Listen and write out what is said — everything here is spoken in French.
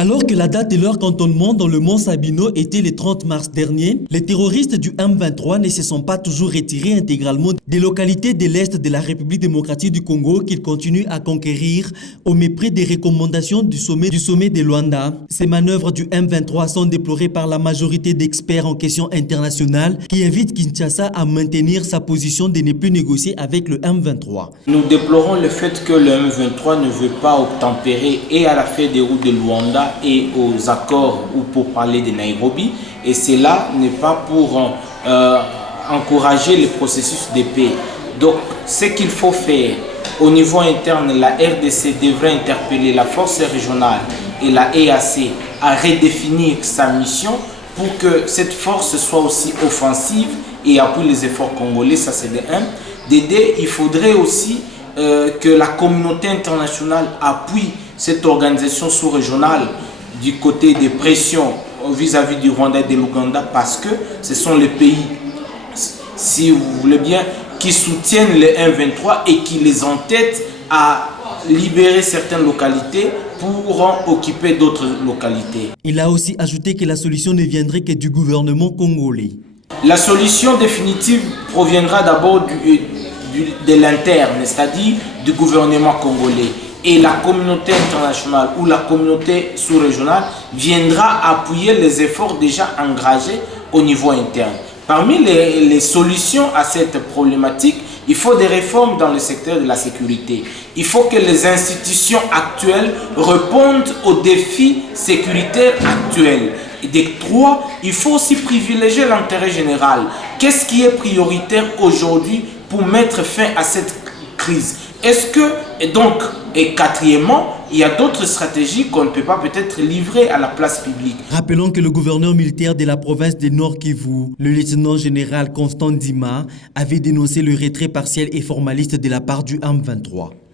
Alors que la date de leur cantonnement dans le mont Sabino était le 30 mars dernier, les terroristes du M23 ne se sont pas toujours retirés intégralement des localités de l'Est de la République démocratique du Congo qu'ils continuent à conquérir au mépris des recommandations du sommet de Luanda. Ces manœuvres du M23 sont déplorées par la majorité d'experts en questions internationales qui invitent Kinshasa à maintenir sa position de ne plus négocier avec le M23. Nous déplorons le fait que le M23 ne veut pas obtempérer et à la feuille de route de Luanda et aux accords ou pour parler de Nairobi, et cela n'est pas pour encourager le processus de paix. Donc ce qu'il faut faire au niveau interne, la RDC devrait interpeller la force régionale et la EAC à redéfinir sa mission pour que cette force soit aussi offensive et appuie les efforts congolais, ça c'est de un. De deux, il faudrait aussi que la communauté internationale appuie cette organisation sous-régionale du côté des pressions vis-à-vis du Rwanda et de l'Ouganda, parce que ce sont les pays, si vous voulez bien, qui soutiennent les M23 et qui les entêtent à libérer certaines localités pour occuper d'autres localités. Il a aussi ajouté que la solution ne viendrait que du gouvernement congolais. La solution définitive proviendra d'abord de l'interne, c'est-à-dire du gouvernement congolais. Et la communauté internationale ou la communauté sous-régionale viendra appuyer les efforts déjà engagés au niveau interne. Parmi les solutions à cette problématique, il faut des réformes dans le secteur de la sécurité. Il faut que les institutions actuelles répondent aux défis sécuritaires actuels. Et des trois, il faut aussi privilégier l'intérêt général. Qu'est-ce qui est prioritaire aujourd'hui pour mettre fin à cette crise? Est-ce que, et quatrièmement, il y a d'autres stratégies qu'on ne peut pas peut-être livrer à la place publique. Rappelons que le gouverneur militaire de la province de Nord Kivu, le lieutenant-général Constant Ndima, avait dénoncé le retrait partiel et formaliste de la part du M23.